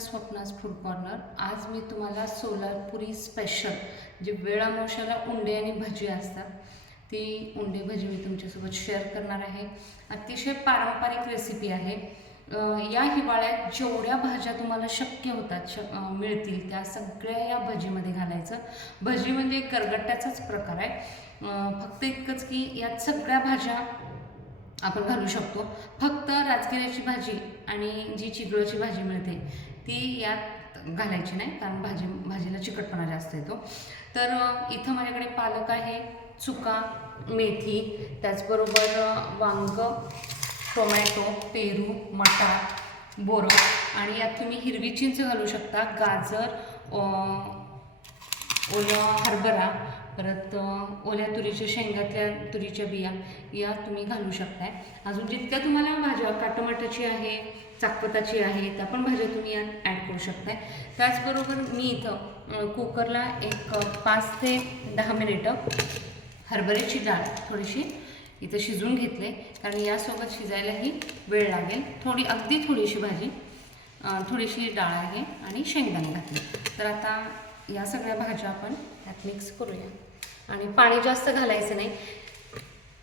To food corner आज मी तुम्हाला सोलारपुरी special जी वेळामोशाला उंडे आणि भजी असतात ती उंडे भजी मी तुमच्यासोबत शेअर करणार आहे. अतिशय पारंपरिक रेसिपी आहे. या हिवाळ्यात जेवढ्या भाज्या तुम्हाला शक्य होतात श मिळतील त्या सगळ्या या भजीमध्ये घालायचं. भजी म्हणजे करगट्ट्याचाच प्रकार आहे. फक्त इतकंच की यात सगळ्या भाज्या आपण घालू शकतो. फक्त राजगिऱ्याची भाजी आणि जी चिगळाची भाजी मिळते ती यात घालायची नाही कारण भाजी भाजीला चिकटपणा जास्त येतो. तर इथं माझ्याकडे पालक आहे चुका मेथी त्याचबरोबर वांग टोमॅटो पेरू मटार बोरं आणि यात तुम्ही हिरवी चिंच घालू शकता गाजर ओलं ओला हरभरा परत ओल्या तुरीच्या शेंगातल्या तुरीच्या बिया या तुम्ही घालू शकताय. अजून जितक्या तुम्हाला भाज्या काटमाटाची आहे चाकपताची आहे त्या पण भाज्या तुम्ही यात ॲड करू शकताय. त्याचबरोबर मी इथं कुकरला एक पाच ते दहा मिनिटं हरभऱ्याची डाळ थोडीशी इथं शिजवून घेतले कारण यासोबत शिजायलाही वेळ लागेल. थोडी अगदी थोडीशी भाजी थोडीशी डाळ आहे आणि शेंगदाणे घातले. तर आता या सगळ्या भाज्या आपण त्यात मिक्स करूया. आणि पाणी जास्त घालायचं नाही.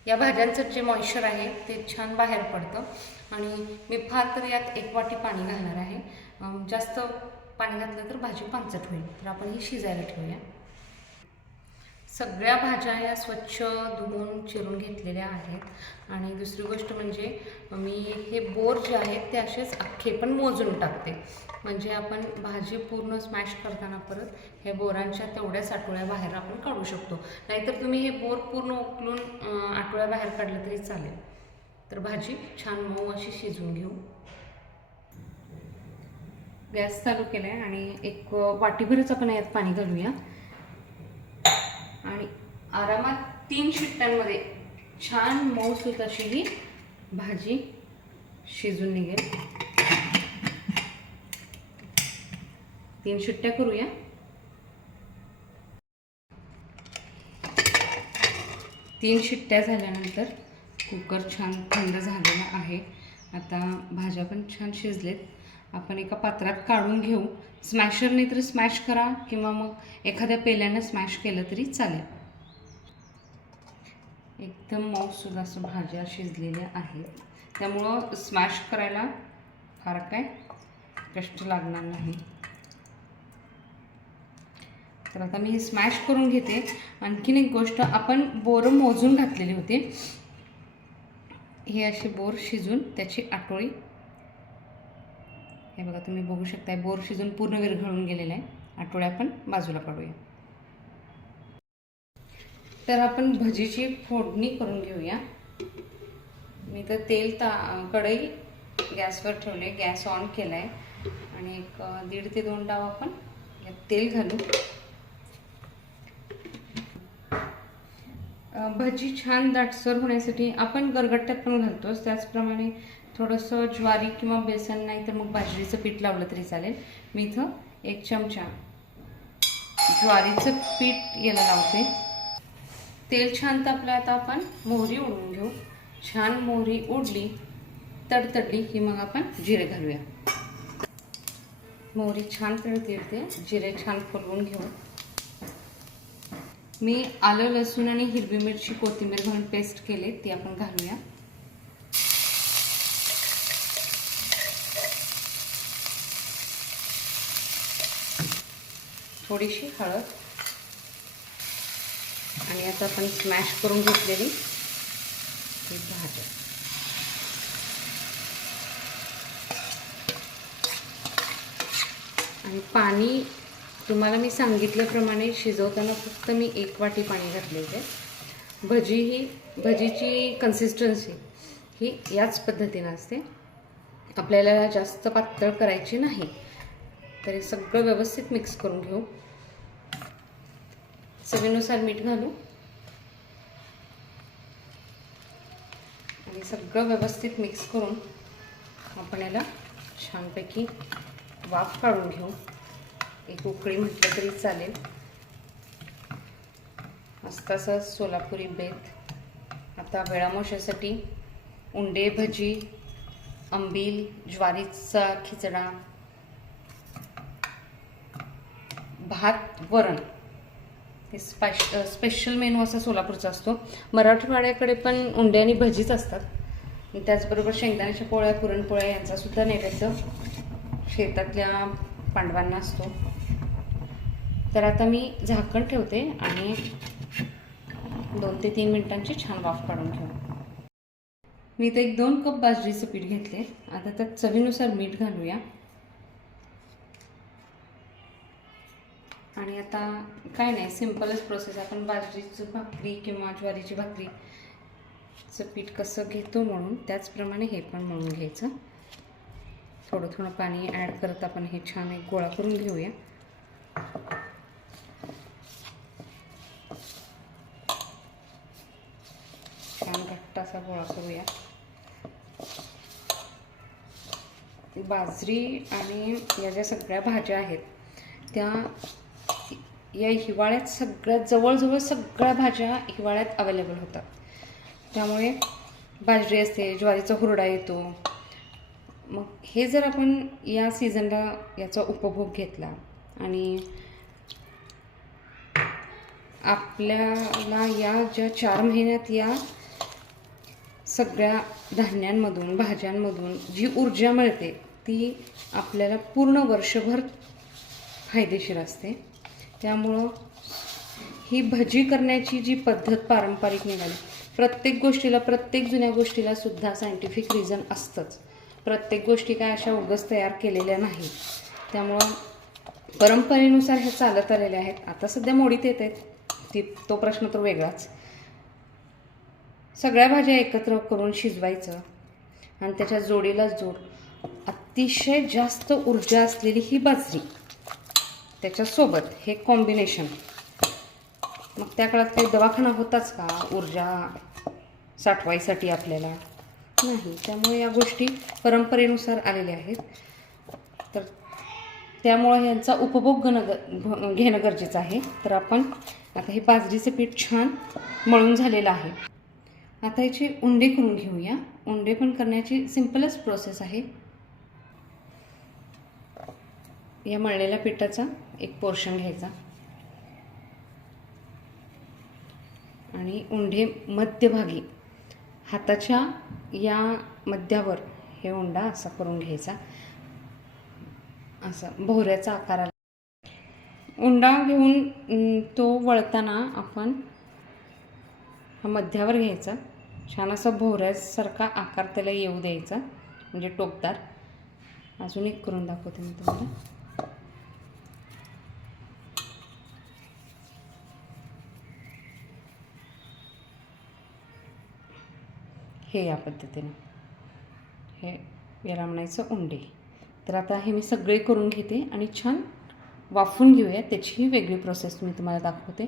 या भाज्यांचं जे मॉइश्चर आहे ते छान बाहेर पडतं. आणि मी फार तर यात एक वाटी पाणी घालणार आहे. जास्त पाणी घातलं तर भाजी पांचट होईल. तर आपण ही शिजायला ठेवूया. सगळ्या भाज्या या स्वच्छ धुवून चिरून घेतलेल्या आहेत. आणि दुसरी गोष्ट म्हणजे मी हे बोर जे आहेत ते असेच अख्खे पण मोजून टाकते. म्हणजे आपण भाजी पूर्ण स्मॅश करताना परत हे बोरांच्या तेवढ्याच आठवड्या बाहेर आपण काढू शकतो. नाहीतर तुम्ही हे बोर पूर्ण उकलून अं, आठवड्या बाहेर काढलं तरी चालेल. तर भाजी छान मऊ अशी शिजवून घेऊ. गॅस चालू केला आहे आणि एक वाटीभरच आपण यात पाणी घालूया. आणि आरामात तीन शिट्ट्यांमध्ये छान मऊसूत अशी ही भाजी शिजून निघेल. तीन शिट्ट्या करूया. तीन शिट्ट्या झाल्यानंतर कुकर छान थंड झालेला आहे. आता भाज्या पण छान शिजलेत. आपण एका पात्रात काढून घेऊ. स्मॅशरने तर स्मॅश करा किंवा मग एखाद्या पेल्यानं स्मॅश केलं तरी चालेल. एकदम मऊसुद्धा असं भाज्या शिजलेल्या आहेत. त्यामुळं स्मॅश करायला फार काय कष्ट लागणार नाही. तर आता मी हे स्मॅश करून घेते. आणखीन एक गोष्ट आपण बोरं मोजून घातलेली होती. हे असे बोर शिजून त्याची आटोळी हे बघा तुम्ही बघू शकताय बोर शिजून पूर्ण विरघळून गेलेला आहे. आठवड्या आपण बाजूला काढूया तर आपण भजीची फोडणी करून घेऊया. मी तर तेल ता कढई गॅसवर ठेवले गॅस ऑन केला आहे आणि एक दीड ते दोन डाव आपण यात तेल घालू. भजी छान दाटसर होण्यासाठी आपण गरगट्ट्यात पण घालतोच. त्याचप्रमाणे थोडंसं ज्वारी किंवा बेसन नाही तर मग बाजरीचं पीठ लावलं तरी चालेल. मी इथं एक चमचा ज्वारीचं पीठ याला लावते. तेल छान तापलं आता आपण. मोहरी उडवून घेऊ. छान मोहरी उडली तडतडली की मग आपण जिरे घालूया. मोहरी छान तळते येते जिरे छान फुलवून घेऊ. मी आलं लसूण आणि हिरवी मिरची कोथिंबीर घालून पेस्ट केले ती आपण घालूया. थोडीशी हळद. आणि आता आपण स्मॅश करून घेतलेली ही आणि पाणी तुम्हाला मी सांगितल्याप्रमाणे शिजवताना फक्त मी एक वाटी पाणी घातले होते भजी ही भजीची कन्सिस्टन्सी ही याच पद्धतीनं असते. आपल्याला जास्त पातळ करायची नाही. तर हे सगळं व्यवस्थित मिक्स करून घेऊ. चवीनुसार मीठ घालू. आणि सगळं व्यवस्थित मिक्स करून आपण याला छानपैकी वाफ काढून घेऊ. एक उकळी म्हटलं तरी चालेल. मस्त असं सोलापुरी बेत. आता वेळामोशासाठी उंडे भजी आंबील ज्वारीचा खिचडा भात वरण. हे स्पॅश स्पेशल मेनू असा सोलापूरचा असतो. मराठवाड्याकडे पण उंडे आणि भजीच असतात. त्याचबरोबर शेंगदाण्याच्या पोळ्या पुरणपोळ्या यांचासुद्धा नैवेद्य शेतातल्या पांडवांना असतो. तर आता मी झाकण ठेवते आणि दोन ते तीन मिनिटांची छान वाफ काढून ठेवते मी ते एक दोन कप बाजरीचं पीठ घेतले. आता त्यात चवीनुसार मीठ घालूया. आणि आता काय नाही सिम्पलच प्रोसेस आपण बाजरीचं भाकरी किंवा ज्वारीची भाकरीचं पीठ कसं घेतो म्हणून त्याचप्रमाणे हे पण म्हणून घ्यायचं. थोडं थोडं पाणी ॲड करत आपण हे छान एक गोळा करून घेऊया. छान घट्ट असा गोळा करूया. बाजरी आणि या ज्या सगळ्या भाज्या आहेत त्या या हिवाळ्यात सगळ्यात जवळजवळ सगळ्या भाज्या हिवाळ्यात अवेलेबल होतात. त्यामुळे बाजरी असते ज्वारीचा हुरडा येतो. मग हे जर आपण या सीझनला याचा उपभोग घेतला आणि आपल्याला या ज्या चार महिन्यात या सगळ्या धान्यांमधून भाज्यांमधून जी ऊर्जा मिळते ती आपल्याला पूर्ण वर्षभर फायदेशीर असते. त्यामुळं ही भजी करण्याची जी पद्धत पारंपरिक निघाली प्रत्येक गोष्टीला प्रत्येक जुन्या गोष्टीला सुद्धा सायंटिफिक रिझन असतंच. प्रत्येक गोष्टी काय अशा उगच तयार केलेल्या नाहीत. त्यामुळं परंपरेनुसार हे चालत आलेले आहेत. आता सध्या मोडीत येत आहेत. ती तो प्रश्न तर वेगळाच. सगळ्या भाज्या एकत्र करून शिजवायचं आणि त्याच्या जोडीला जोड. अतिशय जास्त ऊर्जा असलेली ही बाजरी. त्याच्यासोबत हे कॉम्बिनेशन मग त्या काळात काही दवाखाना होताच का? ऊर्जा साठवायसाठी आपल्याला? नाही. त्यामुळे या गोष्टी परंपरेनुसार आलेल्या आहेत. तर त्यामुळं यांचा उपभोग घेणं घेणं गरजेचं आहे. तर आपण आता हे बाजरीचं पीठ छान मळून झालेलं आहे. आता याचे उंडे करून घेऊया. उंडे पण करण्याची सिम्पलच प्रोसेस आहे. या मळलेल्या पिठाचा एक पोर्शन घ्यायचा. आणि उंडे मध्यभागी हाताच्या या मध्यावर हे उंडा असा करून घ्यायचा. असं भोवऱ्याचा आकार आला उंडा घेऊन तो वळताना आपण हा मध्यावर घ्यायचा. छान असा भोवऱ्यासारखा आकार त्याला येऊ द्यायचा म्हणजे टोकदार. अजून एक करून दाखवते मी तुम्हाला. हे या पद्धतीने. हे याला म्हणायचं उंडे. तर आता हे मी सगळे करून घेते आणि छान वाफून घेऊया. त्याचीही वेगळी प्रोसेस मी तुम्हाला दाखवते.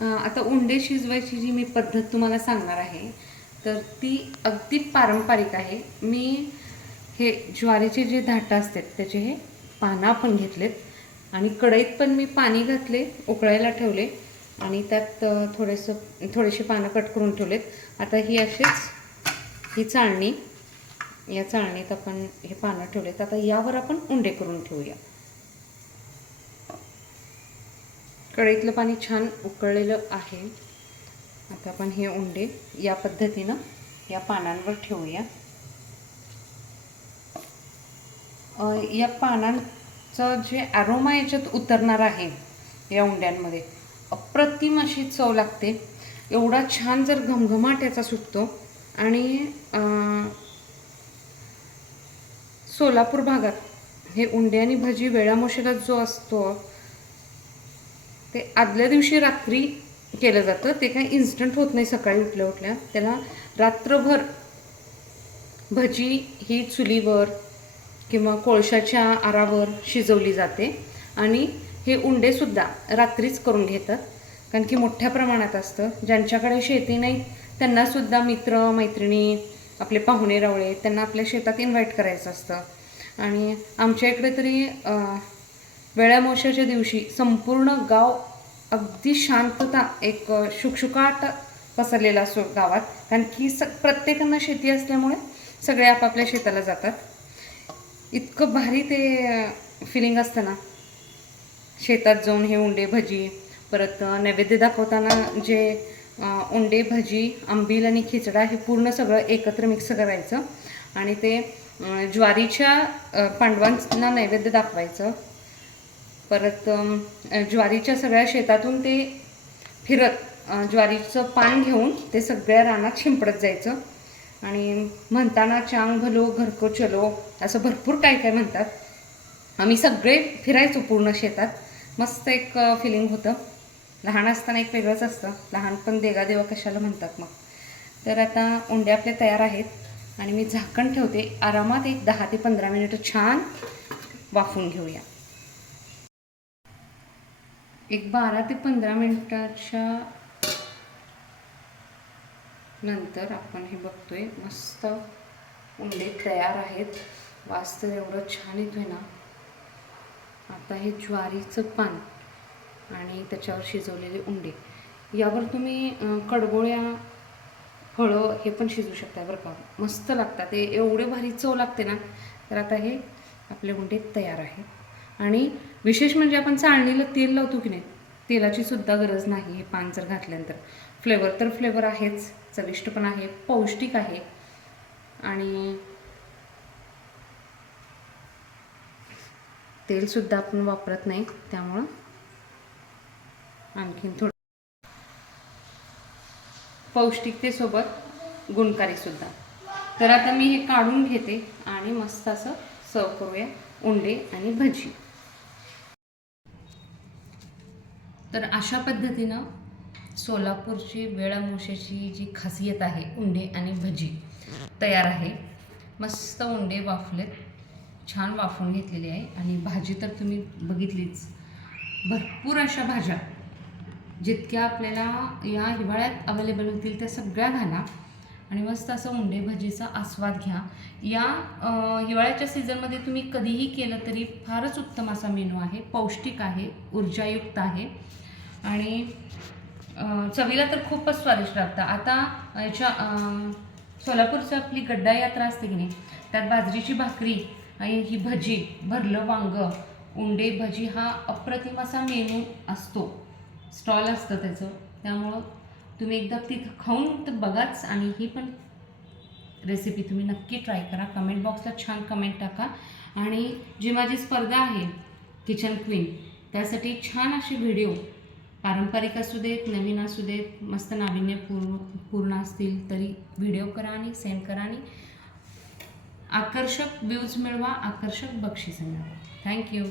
आता उंडे शिजवायची जी मी पद्धत तुम्हाला सांगणार आहे तर ती अगदी पारंपरिक आहे. मी हे ज्वारीचे जे धाटं असतात त्याचे हे पानं पण घेतलेत. आणि कढईत पण मी पाणी घातले उकळायला ठेवले. आणि त्यात थोडेसं थोडेसे पानं कट करून ठेवलेत. आता ही अशीच ही चाळणी या चाळणीत आपण हे पानं ठेवलेत. आता यावर आपण उंडे करून ठेवूया. कढईतलं पाणी छान उकळलेलं आहे. आता आपण हे उंडे या पद्धतीनं या पानांवर ठेवूया. या पानांचं जे ॲरोमा याच्यात उतरणार आहे या उंड्यांमध्ये अप्रतिम अशी चव लागते. एवढा छान जर घमघमाट याचा सुटतो आणि सोलापूर भागात हे उंडे आणि भजी वेळामोशेला जो असतो ते आदल्या दिवशी रात्री केलं जातं. ते काही इन्स्टंट होत नाही सकाळी उठल्या उठल्या. त्याला रात्रभर भजी ही चुलीवर किंवा कोळशाच्या आरावर शिजवली जाते. आणि हे उंडेसुद्धा रात्रीच करून घेतात. कारण की मोठ्या प्रमाणात असतं. ज्यांच्याकडे शेती नाही त्यांनासुद्धा मित्र मैत्रिणी आपले पाहुणे रावळे त्यांना आपल्या शेतात इन्व्हाइट करायचं असतं. आणि आमच्या इकडे तरी वेळ्यामोशाच्या वेळामोशाच्या दिवशी संपूर्ण गाव अगदी शांतता एक शुकशुकाट पसरलेला असतो गावात. कारण की स प्रत्येकांना शेती असल्यामुळे सगळे आपापल्या शेताला जातात. इतकं भारी ते फिलिंग असतं ना. शेतात जाऊन हे उंडे भजी परत नैवेद्य दाखवताना जे उंडे भजी आंबील आणि खिचडा हे पूर्ण सगळं एकत्र मिक्स करायचं आणि ते ज्वारीच्या पांडवांना नैवेद्य दाखवायचं. परत ज्वारीच्या सगळ्या शेतातून ते फिरत ज्वारीचं पान घेऊन ते सगळ्या रानात शिंपडत जायचं. आणि म्हणताना चांग भलो घरको चलो असं भरपूर काय काय म्हणतात. आम्ही सगळे फिरायचो पूर्ण शेतात. मस्त एक फिलिंग होतं. लहान असताना एक वेगळंच असतं. लहानपण देगा देवा कशाला म्हणतात मग. तर आता उंडे आपले तयार आहेत आणि मी झाकण ठेवते. आरामात एक दहा ते पंधरा मिनिटं छान वाफून घेऊया. एक बारा ते पंधरा मिनिटाच्या नंतर आपण हे बघतोय. मस्त उंडे तयार आहेत. वास तर एवढं छान येतोय ना. आता हे ज्वारीचं पान आणि त्याच्यावर शिजवलेले उंडे यावर तुम्ही कडबोळ्या फळं हे पण शिजू शकता बरं का. मस्त लागतात. ते एवढे भारी चव लागते ना तर आता हे आपले उंडे तयार आहेत. आणि विशेष म्हणजे आपण चाळणीला तेल लावतो की नाही तेलाची सुद्धा गरज नाही हे पान जर घातल्यानंतर. फ्लेवर तर फ्लेवर आहेच चविष्ट पण आहे पौष्टिक आहे. आणि तेलसुद्धा आपण वापरत नाही त्यामुळं आणखीन थोडं पौष्टिकतेसोबत गुणकारीसुद्धा तर आता मी हे काढून घेते आणि मस्त असं सर्व करूया उंडे आणि भजी. तर अशा पद्धतीनं सोलापूरची वेळामोशाची जी खासियत आहे उंडे आणि भजी तयार आहे. मस्त उंडे वाफलेत. छान वाफवून घेतलेली आहे. आणि भाजी तर तुम्ही बघितलीच. भरपूर अशा भाज्या जितक्या आपल्याला या हिवाळ्यात अवेलेबल होतील त्या सगळ्या घाला आणि मस्त असं उंडे भजीचा आस्वाद घ्या. या हिवाळ्याच्या सीझनमध्ये तुम्ही कधीही केलं तरी फारच उत्तम असा मेनू आहे. पौष्टिक आहे ऊर्जायुक्त आहे. आणि चवीला तर खूपच स्वादिष्ट लागतं. आता याच्या सोलापूरचं सोलापूरची आपली गड्डा यात्रा असते की नाही त्यात बाजरीची भाकरी ही भजी भरलं वांग. उंडे भजी हा अप्रतिम असा मेनू असतो. स्टॉल असतं त्याचं. त्यामुळं तुम्ही एकदा तिथं खाऊन तर बघाच आणि ही पण रेसिपी तुम्ही नक्की ट्राय करा. कमेंट बॉक्सला छान कमेंट टाका. आणि जी माझी स्पर्धा आहे किचन क्वीन त्यासाठी छान असे व्हिडिओ पारंपरिक असू देत नवीन असू देत मस्त नाविन्यपूर्ण पूर्ण असतील तरी व्हिडिओ करा आणि सेंड करा आणि आकर्षक व्ह्यूज मिळवा आकर्षक बक्षिसं मिळवा. थँक्यू